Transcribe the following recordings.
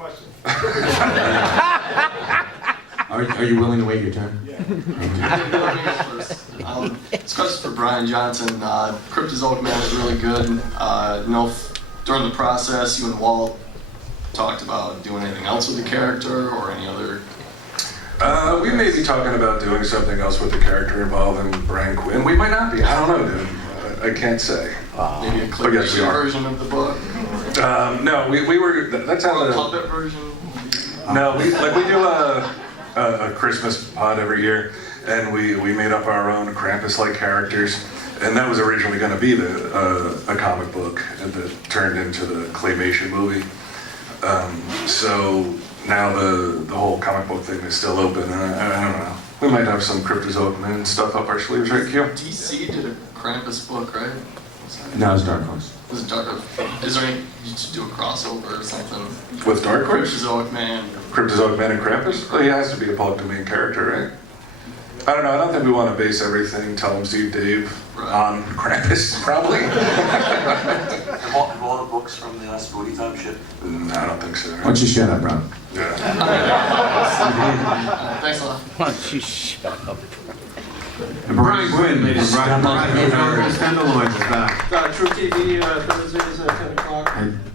question. Are you willing to wait your turn? Yeah. This question's for Bryan Johnson. Cryptozoic Man is really good. During the process, you and Walt talked about doing anything else with the character or any other. We may be talking about doing something else with the character involving Brian Quinn. We might not be. I don't know, dude. I can't say. Maybe a clear version of the book. No, we were. That's how a puppet version. No, we do a Christmas pod every year, and we made up our own Krampus-like characters, and that was originally going to be a comic book that turned into the claymation movie. So now the whole comic book thing is still open. I don't know. We might have some Cryptozoic Man stuff up our sleeves, right, Q? DC did a Krampus book, right? No, it's Dark Horse. Was it Dark Horse? Is there any, you should do a crossover or something? With Dark Horse? Cryptozoic Man. Cryptozoic Man and Krampus? Well, he has to be a public domain character, right? I don't know. I don't think we want to base everything, Tell Him Steve Dave, on Krampus, probably. Have all the books from the Asbury time ship? No, I don't think so. Why don't you shut up, bro? Yeah. Thanks a lot. Why don't you shut up? And Brian Quinn, ladies and Brian gentlemen. Standaloid is back. True TV Thursdays at 10 o'clock.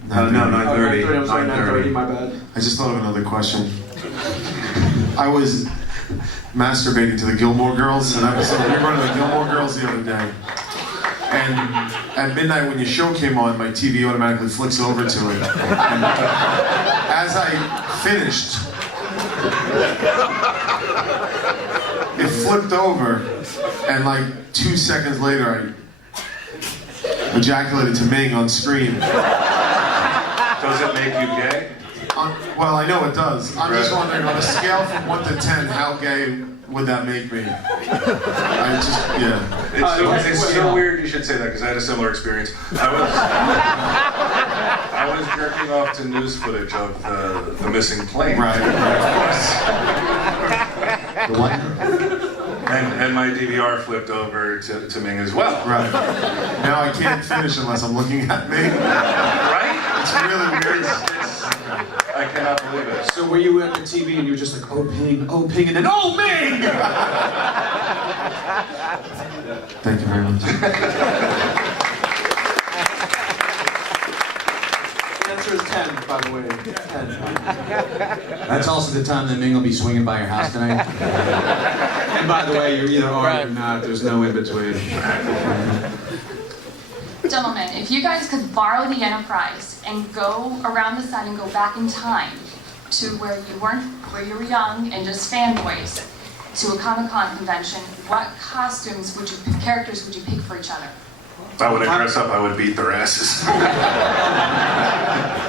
No, 9:30. 9:30, I'm sorry, 9:30, my bad. I just thought of another question. I was masturbating to the Gilmore Girls, and we were running the Gilmore Girls the other day. And at midnight when your show came on, my TV automatically flicks over to it. And as I finished, it flipped over, and like 2 seconds later, I ejaculated to Ming on screen. Does it make you gay? Well, I know it does. I'm just wondering, on a scale from 1 to 10, how gay would that make me? It's so weird you should say that, because I had a similar experience. I was jerking off to news footage of the missing plane. Right. The what? And my DVR flipped over to Ming as well. Right. Now I can't finish unless I'm looking at Ming. Right? It's really weird. I cannot believe it. So were you at the TV and you were just like, oh Ping, and then, oh Ming! Thank you very much. The answer is 10, by the way. 10. That's also the time that Ming will be swinging by your house tonight. And by the way, you're either are or not, there's no in between. Gentlemen, if you guys could borrow the Enterprise and go around the sun and go back in time to where you were young and just fanboys, to a Comic-Con convention, what characters would you pick for each other? If I wouldn't dress up, I would beat their asses.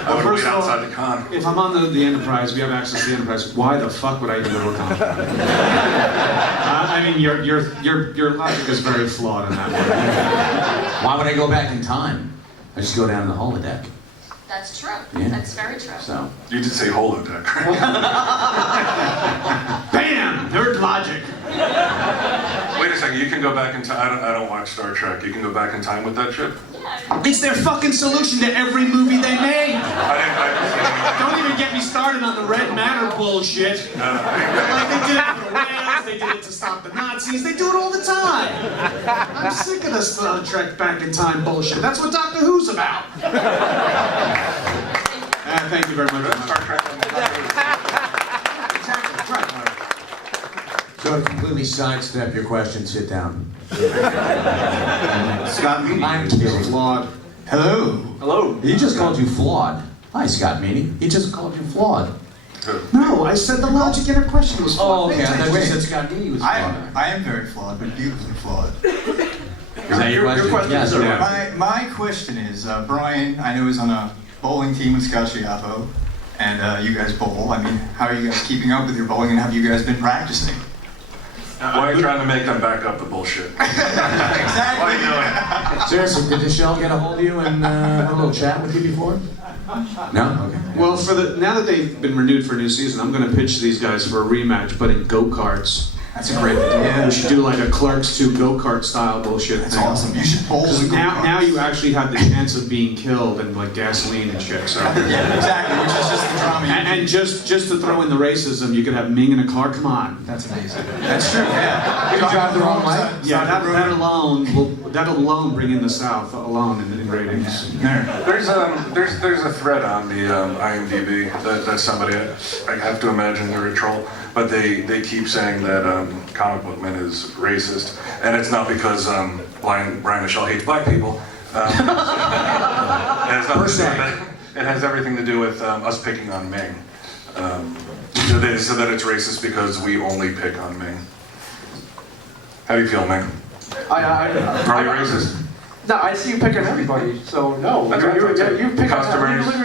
I would wait outside the con. If I'm on the Enterprise, we have access to the Enterprise, why the fuck would I even go to a Comic-Con? I mean, your logic is very flawed on that one. Why would I go back in time? I just go down in the holodeck. That's true. Yeah. That's very true. So. You did say holodeck. Bam! Nerd logic. Wait a second, you can go back in time. I don't watch Star Trek. You can go back in time with that ship? It's their fucking solution to every movie they made. Don't even get me started on the red matter bullshit. Like they did it for the whales, they did it to stop the Nazis, they do it all the time. I'm sick of this Star Trek back in time bullshit. That's what Doctor Who's about. Thank you very much. Star Trek. So to completely sidestep your question, sit down. Scott Meany. I'm kidding. Flawed. Hello. Hello. He just called you flawed. Hi, Scott Meany. He just called you flawed. No, I said the logic in her question was flawed. Oh, okay. I thought you said Scott Meany was flawed. I am very flawed, but beautifully flawed. Is that your question? Your question Yes, is My question is, Brian, I know, is on a bowling team with Scott Schiaffo, and you guys bowl. I mean, how are you guys keeping up with your bowling, and have you guys been practicing? Why are you trying to make them back up the bullshit? Exactly. Why are you doing it? Seriously, did Michelle get a hold of you and have a little chat with you before? No? Okay. Well, now that they've been renewed for a new season, I'm going to pitch these guys for a rematch, but in go-karts. That's a great idea. We should do like a Clerks 2 go-kart style bullshit That's thing. awesome. You should bowl the Now you actually have the chance of being killed and like gasoline and shit. So. Yeah, exactly. Which is just the drama. And just to throw in the racism, you could have Ming in a car. Come on. That's amazing. That's true, yeah. You drive the wrong way? Yeah, that'll alone bring in the South alone in ratings. Yeah. There's a thread on the IMDb that somebody, I have to imagine they're a troll, but they keep saying that Comic Book Man is racist, and it's not because Brian Michelle hates black people. It has everything to do with us picking on Ming. So they said that it's racist because we only pick on Ming. How do you feel, Ming? Are you racist? No, I see you pick on everybody. So no, you pick customers. on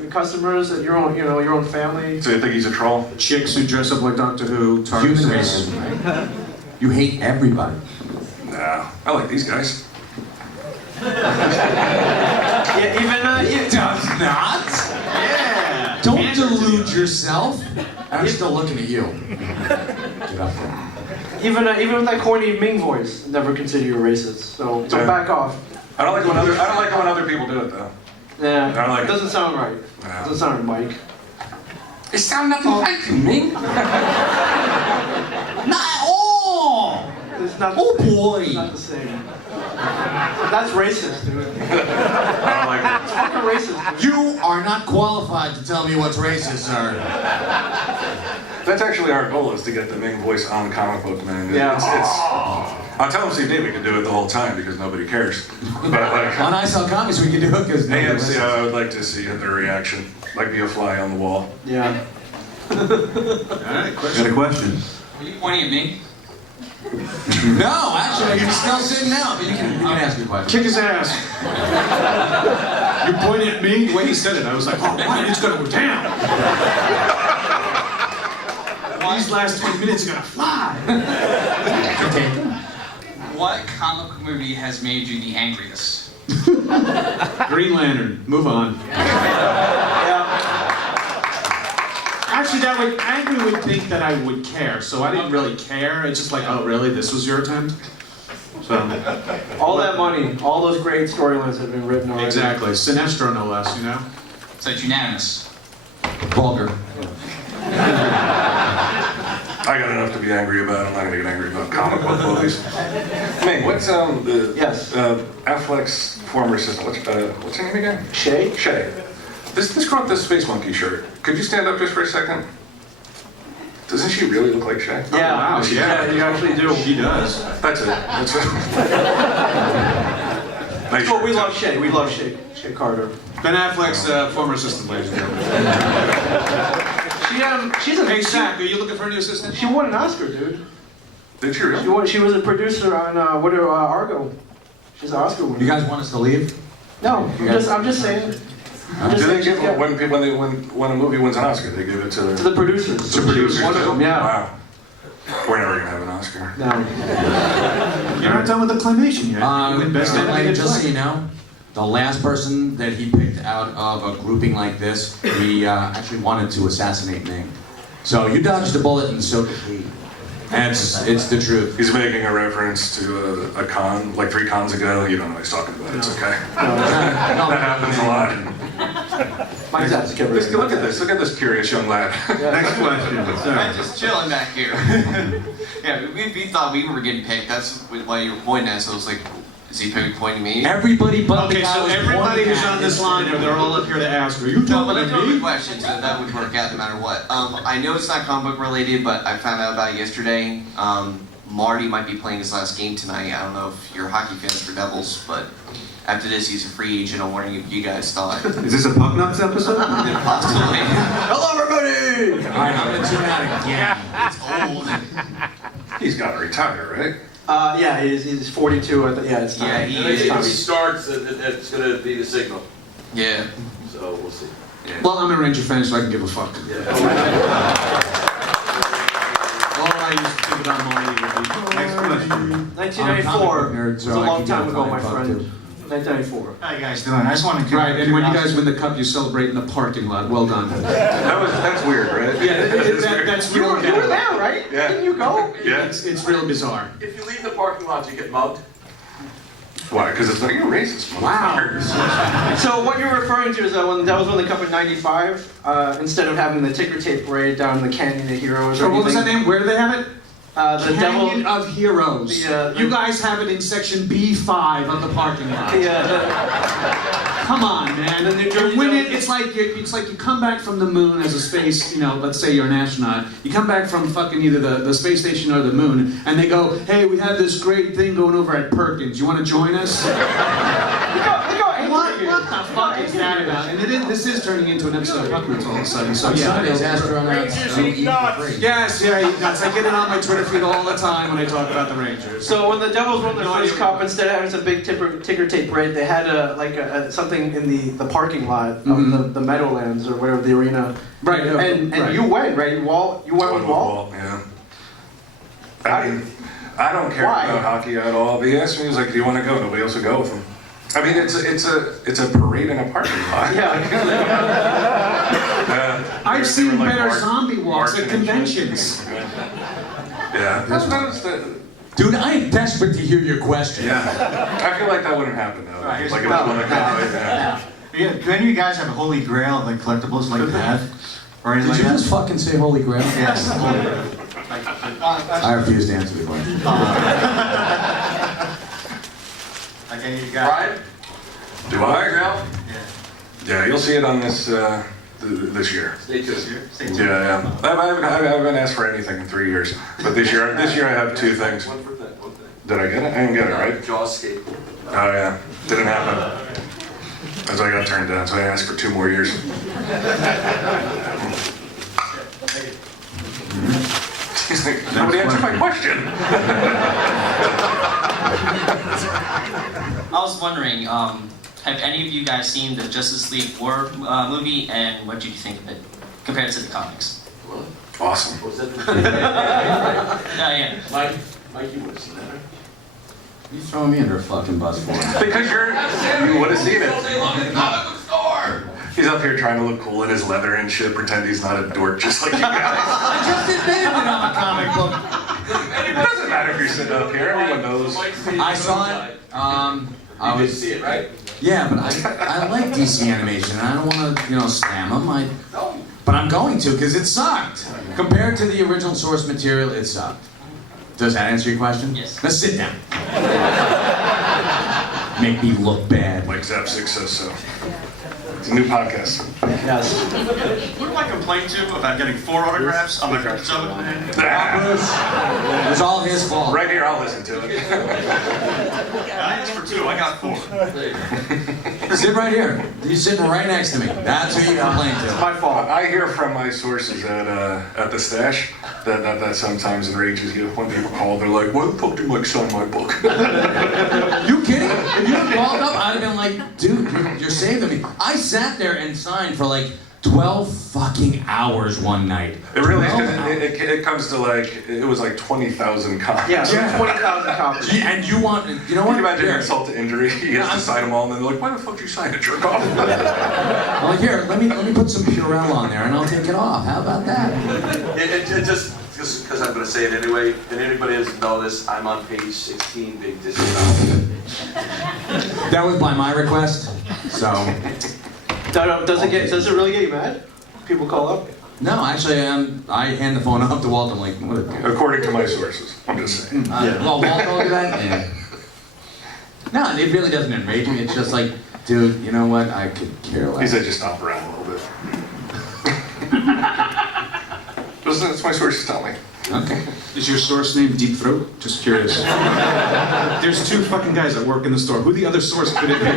your customers and your own family. So you think he's a troll? Chicks who dress up like Doctor Who, Human TARDIS. racism. You hate everybody. Nah, I like these guys. Yeah, even It does not. Yeah. Don't delude yourself. I'm still looking at you. Get up there. even with that corny Ming voice, never consider you a racist. So Yeah. back off. I don't like when other people do it though. Yeah, I don't like it doesn't sound right. Yeah. Doesn't sound right, Mike. It sounds nothing like you, Ming. It's not. Oh boy. It's not the same. That's racist, dude. I don't like it. It's fucking racist. Dude. You are not qualified to tell me what's racist, sir. That's actually our goal, is to get the Ming voice on Comic Book Man. Yeah. I'll tell CD we can do it the whole time because nobody cares. But like, On I Saw Comics, we can do it because AMC, I would like to see their reaction, like be a fly on the wall. Yeah. Alright, Got a question? Are you pointing at me? No, actually, you're still sitting down, but you can ask me a question. Kick his ass. You pointed at me, the way he said it, I was like, oh, Brian, it's gonna go down. These last 20 minutes are gonna fly. What comic movie has made you the angriest? Green Lantern, move on. Actually, angry would think that I would care, so I didn't really care. It's just like, oh, really? This was your attempt? So, All that money, all those great storylines have been written already. exactly. Sinestro, no less, you know? So it's unanimous. Vulgar. I got enough to be angry about. I'm not gonna get angry about comic book movies. Ming, what's Yes. Affleck's former assistant? What's her name again? Shay? Shay. This girl with the Space Monkey shirt. Could you stand up just for a second? Doesn't she really look like Shay? Yeah. wow, Yeah, you actually do. She does. That's it. That's it. Nice Oh, we shirt, love too. Shay. We love Shay. Shay Carter. Ben Affleck's former assistant, ladies and gentlemen. She's an Hey, Zach, are you looking for a new assistant? She won an Oscar, dude. Did she really? She was a producer on Argo. She's an Oscar winner. You guys want us to leave? No, I'm just saying. Do they give when a movie wins an Oscar? They give it to To the producers. To producers. One of them, yeah. Wow. We're never gonna have an Oscar. No. You're not done with the claymation yet. You win best Like, animated just so play. you know, the last person that he picked out of a grouping like this, he actually wanted to assassinate Ming. So you dodged a bullet, and so did he. And it's the truth. He's making a reference to a con, like 3 cons ago. You don't know what he's talking about. It's okay. That happens a lot. My dad's Look at this. Look at this curious young lad. Next question. I'm just chilling back here. Yeah, we thought we were getting picked. That's why you were pointing at us. So I was like, is he pointing me? Everybody but the Okay, guy so was everybody pointing who's at on this you. line, they're all up here to ask, are you No, talking but I to do have a me? question, so that would work out no matter what. I know it's not comic book related, but I found out about it yesterday. Marty might be playing his last game tonight. I don't know if you're hockey fans for Devils, but after this, he's a free agent. I'm wondering if you guys thought. Is this a Puck Nuts episode? Possibly. Hello, everybody! Alright, I'm gonna tune out again. It's old. He's got to retire, right? Yeah, he's 42. Yeah, it's time. Yeah, he It's is. time. If he starts, it's going to be the signal. Yeah. So we'll see. Well, I'm a Ranger fan, so I can give a fuck. All I used to think about Marty would be, next question. 1994. It's a so I long can time get a ago, my flying fuck, friend. too. 1994. How you guys doing? I just want to Right, and when you guys win the cup, you celebrate in the parking lot. Well done. That's weird, right? Yeah, that's You real. were there, right? Yeah. Didn't you go? Yeah. It's real bizarre. If you leave the parking lot, you get mugged. Why? Because it's like, you're racist. Wow. So what you're referring to is that when that was when the Cup in '95, instead of having the ticker tape parade down the Canyon of Heroes. So what was that name? Where do they have it? The Canyon Devil. of Heroes. You guys have it in section B5 of the parking lot. Come on, man. The New Jersey When Devil- it's like you come back from the moon as a space, let's say you're an astronaut. You come back from fucking either the space station or the moon, and they go, hey, we have this great thing going over at Perkins. You want to join us? What the fuck is that about? And this is turning into an episode of Puckmans all of a sudden. So yeah. Sundays, astronauts don't eat for free. Yes, yeah, eat nuts. I get it on my Twitter feed all the time when I talk about the Rangers. So when the Devils won their No first idea. cup, instead of having some big ticker tape parade, they had something in the parking lot of the Meadowlands or whatever the arena. Right. And right. you went, right? You went with Walt. Yeah. I mean, I don't care Why? about hockey at all. But he asked me, he was like, do you want to go? Nobody else would go with him. I mean, it's a parade in a parking lot. Yeah. I've They were, seen like, better zombie walks at marching and conventions. shit. Yeah. That was the, Dude, I am desperate to hear your question. yeah. I feel like that wouldn't happen though. Right. Like it was one of the yeah. Yeah, do any of you guys have a holy grail of like collectibles like that? Or anything Did like you just that? fucking say Holy Grail? Yes. I refuse to answer the question. Like any of you guys? Brian? Do I? Yeah. Yeah, you'll see it on this this year. Stay tuned. Stay tuned. Yeah. I haven't asked for anything in 3 years. But this year I have two things. One thing. Did I get it? I didn't get it, right? Jawscape. Oh yeah, didn't happen. That's why I got turned down, so I asked for 2 more years. He's like, nobody answered my question. I was wondering, have any of you guys seen the Justice League War movie, and what do you think of it compared to the comics? Awesome. Was that the Yeah. Mike, you would have seen that, right? You throwing me under a fucking bus for it. Because you would have seen it. He's up here trying to look cool in his leather and shit, pretend he's not a dork just like you guys. I just admitted that I'm a comic book. It doesn't matter if you're sitting up here, everyone knows. I saw it. I You did was. see it, right? Yeah, but I like DC animation, and I don't want to, slam them. But I'm going to because it sucked. Compared to the original source material, it sucked. Does that answer your question? Yes. Let's sit down. Make me look bad. Like Zapcic says so. It's a new podcast. Yes. What do I complain to about getting 4 autographs on the front of it? It was all his fault. Right here, I'll listen to it. I asked for 2, I got 4. Sit right here. You're sitting right next to me. That's who you complain to. My fault. I hear from my sources at the stash that sometimes enrages you when people call. They're like, "Why the fuck did Mike sign my book?" You kidding? If you had called up, I'd have been like, dude, you're saving me. I sat there and signed for like 12 fucking hours one night. It really 12 is. hours. It comes to it was like 20,000 copies. Yeah, so 20,000 copies. And you want, you know Can what? you imagine Here. insult to injury? He gets to sign them all, and then they're like, "Why the fuck did you sign it, jerk off?" Well, here, let me put some Purell on there, and I'll take it off. How about that? It just because I'm going to say it anyway, and anybody doesn't know this, I'm on page 16, big discount. That was by my request. So, Does it really get you mad? People call up? no, actually, I hand the phone off to Walt. I'm like, what a dick. According to my sources, I'm just saying. Well, Walt told you that? Yeah. No, it really doesn't enrage me. It's just like, dude, you know what? I could care He less. said, "Just stomp around a little bit." That's my sources tell me. Okay. Is your source name Deep Throat? Just curious. There's 2 fucking guys that work in the store. Who the other source could it be? It's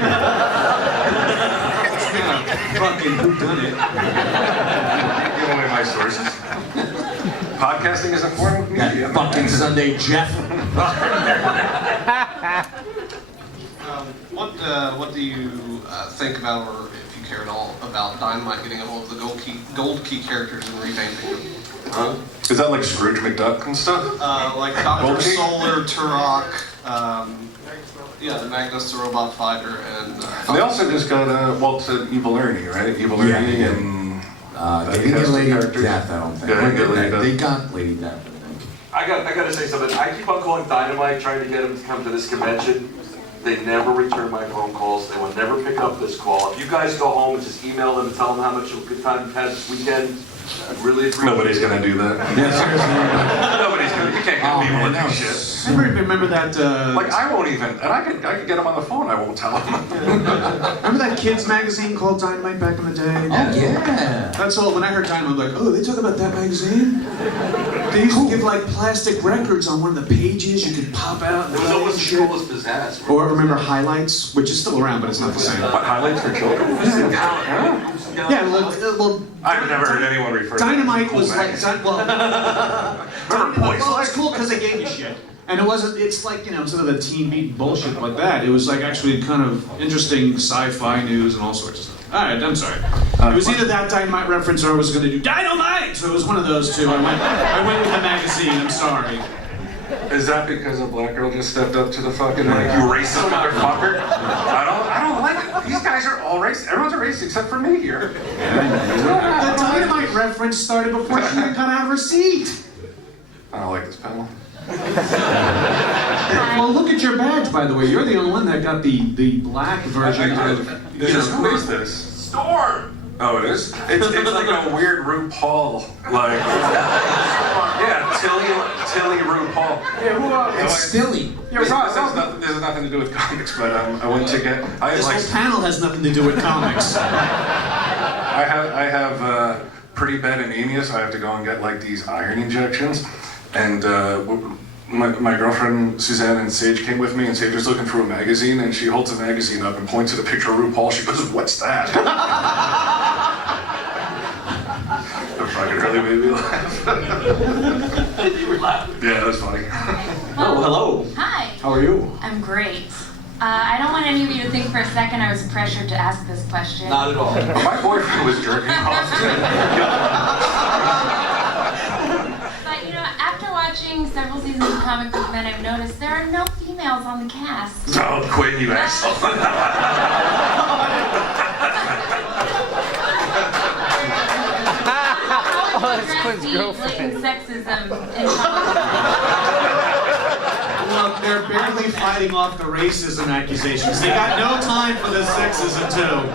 not a fucking whodunit. Give away my sources. Podcasting is a form of media. That fucking Sunday, Jeff. What do you think about, or if you care at all, about Dynamite getting a hold of the gold key characters and revamping them? Is that like Scrooge McDuck and stuff? Like Gold Dr. Key? Solar, Turok, the Magnus the Robot Fighter, and They also just got Walt said Evil Ernie, right? Evil Yeah, Ernie yeah. and They didn't get cast of Lady characters. Death, I don't think. Yeah, they didn't get Lady Death. They got Lady Death, I think. I got to say something. I keep on calling Dynamite, trying to get him to come to this convention. They never return my phone calls. They will never pick up this call. If you guys go home and just email them and tell them how much of a good time you've had this weekend, I really appreciate Nobody's it. gonna do that. Yeah, seriously. Nobody's gonna. You can't get people to do shit. Remember that? Like I won't even, and I could get them on the phone. I won't tell them. Remember that kids magazine called Dynamite back in the day? Oh yeah. That's all. When I heard Dynamite, I'm like, oh, they talk about that magazine? They used to give like plastic records on one of the pages. You could pop out. And It was always as cool as pizzazz. Or remember Highlights, which is still around, but it's not the same. What, highlights for children? Yeah, little I've never heard anyone refer to Dynamite cool was like, magazine. well, it's cool because they gave you shit. And it wasn't, it's like, you know, instead of the teen beat bullshit like that, it was like actually kind of interesting sci-fi news and all sorts of stuff. Alright, I'm sorry. It was either that Dynamite reference or I was going to do Dynamite! So it was one of those two. I went with the magazine, I'm sorry. Is that because a black girl just stepped up to the fucking like, you racist motherfucker? I don't like it. These guys are all racist. Everyone's a racist except for me here. The Dynamite reference started before she even got out of her seat. I don't like this panel. Well, look at your badge, by the way. You're the only one that got the black version of. Who is this? Storm! Oh, it is? It's like a weird RuPaul, like, yeah, Tilly RuPaul. Yeah, who are It's Stilly. This has nothing to do with comics, but I went to get. This whole panel has nothing to do with comics. I have pretty bad anemia, so I have to go and get like these iron injections. And my girlfriend Suzanne and Sage came with me, and Sage was looking through a magazine, and she holds a magazine up and points at a picture of RuPaul. She goes, "What's that?" That fucking really made me laugh. You were laughing. Yeah, that was funny. Oh, hello. Hi. How are you? I'm great. I don't want any of you to think for a second I was pressured to ask this question. Not at all. My boyfriend was jerking off. But you know, after watching several seasons of Comic Book Men, I've noticed there are no females on the cast. Don't quit, you asshole. How would you address the blatant sexism in comic Look, they're barely fighting off the racism accusations. They got no time for the sexism too.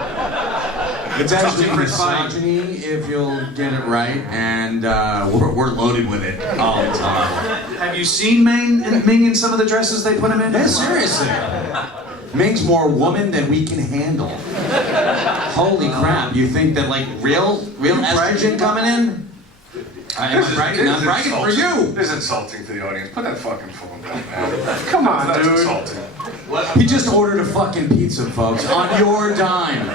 It's actually misogyny if you'll get it right, and we're loaded with it all the time. Have you seen Ming in some of the dresses they put him in? Yeah, seriously. Ming's more woman than we can handle. Holy crap! You think that like real estrogen coming in? I'm bragging for you. This is insulting to the audience. Put that fucking phone down, man. Come on, That's dude. insulting. He just ordered a fucking pizza, folks, on your dime.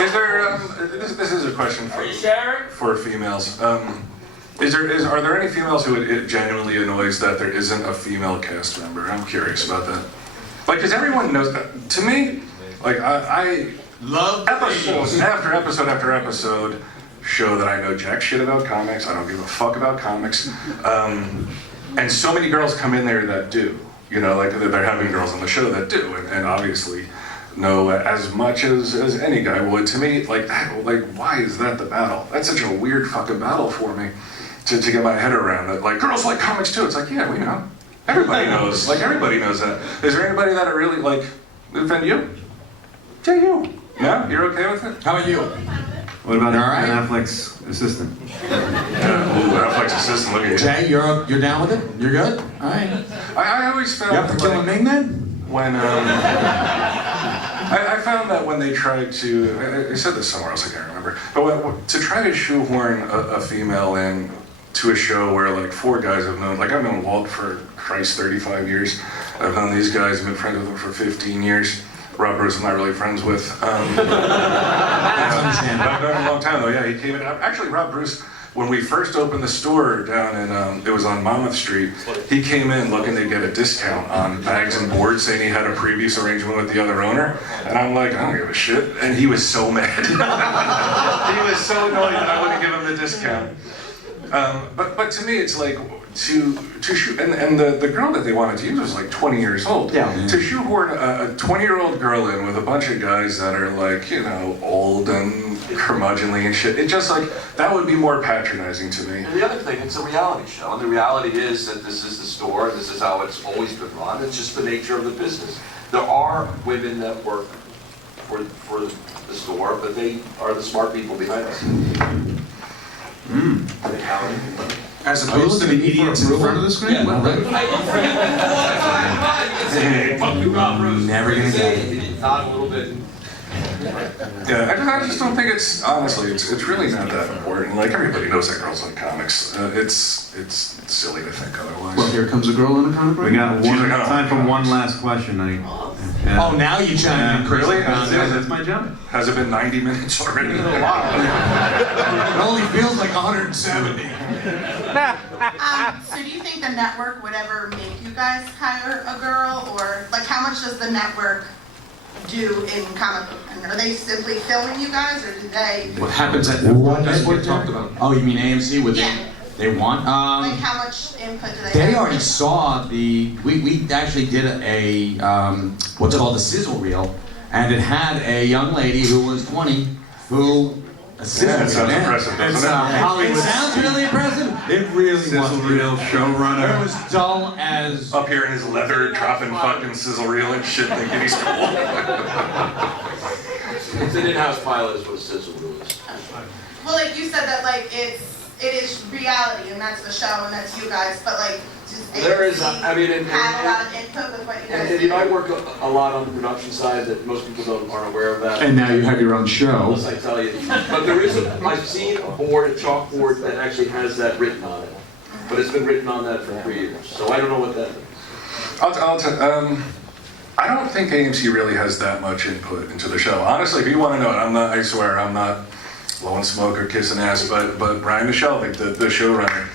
Is there? This is a question for females. Are there any females who it genuinely annoys that there isn't a female cast member? I'm curious about that. Like, because everyone knows that. To me, like I love episodes after episode after episode show that I know jack shit about comics. I don't give a fuck about comics. And so many girls come in there that do. You know, like they're having girls on the show that do, and obviously know as much as any guy would. To me, like why is that the battle? That's such a weird fucking battle for me to get my head around. That like girls like comics too. It's like, yeah, we know. Everybody knows. Like everybody knows that. Is there anybody that are really like offend you? Jay, you? No, you're okay with it? How about you? What about All right. Netflix assistant? Yeah, ooh, Netflix assistant. Look at you. Jay, you're down with it? You're good? All right. I always found You up for killing Ming then? when I found that when they tried to, I said this somewhere else, I can't remember, but to try to shoehorn a female in to a show where like four guys have known, like I've known Walt for Christ 35 years, I've known these guys, I've been friends with them for 15 years. Rob Bruce I'm not really friends with. I've known him a long time though, yeah, he came in. Actually, Rob Bruce, when we first opened the store down in, it was on Monmouth Street, he came in looking to get a discount on bags and boards, saying he had a previous arrangement with the other owner. And I'm like, I don't give a shit. And he was so mad. He was so annoyed that I wouldn't give him the discount. But to me, it's like, to shoot, and the girl that they wanted to use was like 20 years old. Yeah. To shoehorn a 20-year-old girl in with a bunch of guys that are like, you know, old and curmudgeonly and shit. It just like, that would be more patronizing to me. And the other thing, it's a reality show, and the reality is that this is the store, and this is how it's always been run. It's just the nature of the business. There are women that work for the store, but they are the smart people behind us. As opposed to the idiots in front of the screen? Yeah. Never gonna get it. Not a little bit. Yeah, I just don't think it's, honestly, it's really not that important. Like, everybody knows that girls like comics. It's silly to think otherwise. Well, here comes a girl in a comic book. We got She's one like, oh, time for gosh. one last question. Oh, now you chime in, Chris. Really? That's my job. Has it been 90 minutes already? It only feels like 170. So do you think the network would ever make you guys hire a girl, or like how much does the network do in comic book? And are they simply filming you guys, or do they? What happens at network doesn't get talked about. Oh, you mean AMC? Would Yeah. they want? Like how much input do they They have? already saw the. We actually did a what's called a sizzle reel, and it had a young lady who was 20 who. Yeah, it sounds impressive, doesn't it? Hollywood. It sounds really impressive. It really Sizzle was. reel showrunner. It was dull as. Up here in his leather, dropping fucking sizzle reel and shit, thinking he's cool. It's an in-house pilot is what a sizzle reel is. Well, like you said that like it is reality, and that's the show, and that's you guys. But like, does There is, AMC I mean, have a lot of input with what you guys and do? you know, I work a lot on the production side that most people aren't aware of that. And now you have your own show. Unless I tell you. But there is I've seen a board, a chalkboard that actually has that written on it. But it's been written on that for 3 years. So I don't know what that is. I don't think AMC really has that much input into the show. Honestly, if you want to know it, I swear, I'm not blowing smoke or kissing ass, but Brian Johnson, the showrunner.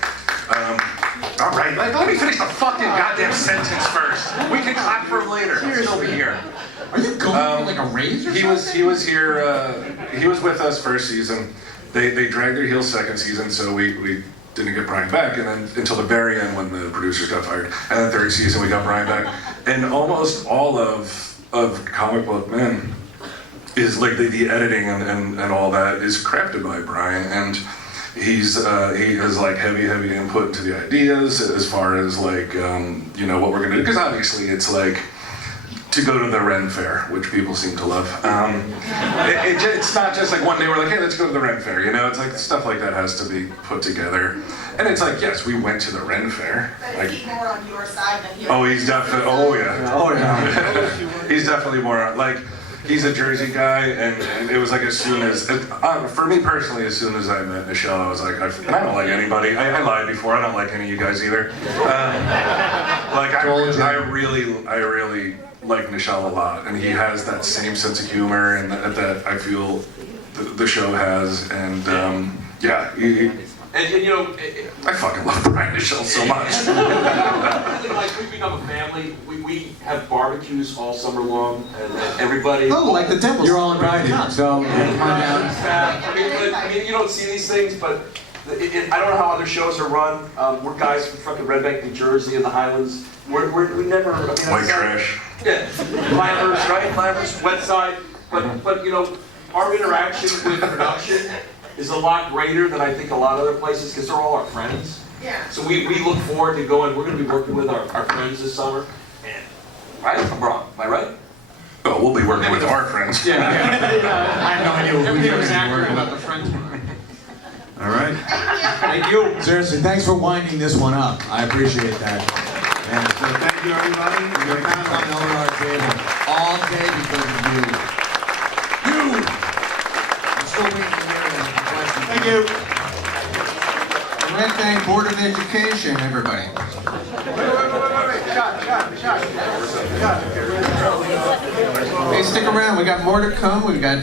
All right, let me finish the fucking goddamn sentence first. We can clap for him later. He'll still be here. Are you going for like a raise or something? He was here. He was with us first season. They dragged their heels second season, so we didn't get Brian back, and then until the very end when the producers got fired. And then third season we got Brian back, and almost all of Comic Book Men is like the editing and all that is crafted by Brian, and he has like heavy input into the ideas as far as like you know what we're gonna do, because obviously it's like to go to the Ren Fair, which people seem to love. It's not just like one day we're like, hey, let's go to the Ren Fair, you know? It's like stuff like that has to be put together. And it's like, yes, we went to the Ren Fair. But Like, is he more on your side than he? oh, he's definitely, oh yeah. Oh yeah. He's definitely more, like, he's a Jersey guy, and it was like as soon as, for me personally, as soon as I met Michelle, I was like, and I don't like anybody. I lied before, I don't like any of you guys either. Like, I really like Michelle a lot, and he has that same sense of humor, and that I feel the show has, and yeah, And you know, I fucking love Brian Michelle so much. really, like we've become a family. We have barbecues all summer long, and everybody. Oh, like the Devils. You're all invited, so find out. I mean, you don't see these things, but I don't know how other shows are run. We're guys from fucking Red Bank, New Jersey, in the Highlands. We never. I mean, White trash. Yeah, Lammers, right? Lammers, wet side. But you know, our interaction with production is a lot greater than I think a lot of other places, because they're all our friends. Yeah. So we look forward to going. We're going to be working with our friends this summer. And right? I'm wrong. Am I right? Oh, we'll be working with our friends. Yeah. I have no idea what Everything we're was doing. accurate about the French one. All right. Thank you. Seriously, thanks for winding this one up. I appreciate that. And so thank you, everybody. You're kind of on over our table all day because of you. You! I'm still waiting to hear the question. Thank you. Red Bank Board of Education, everybody. Hey, stick around. We got more to come. We've got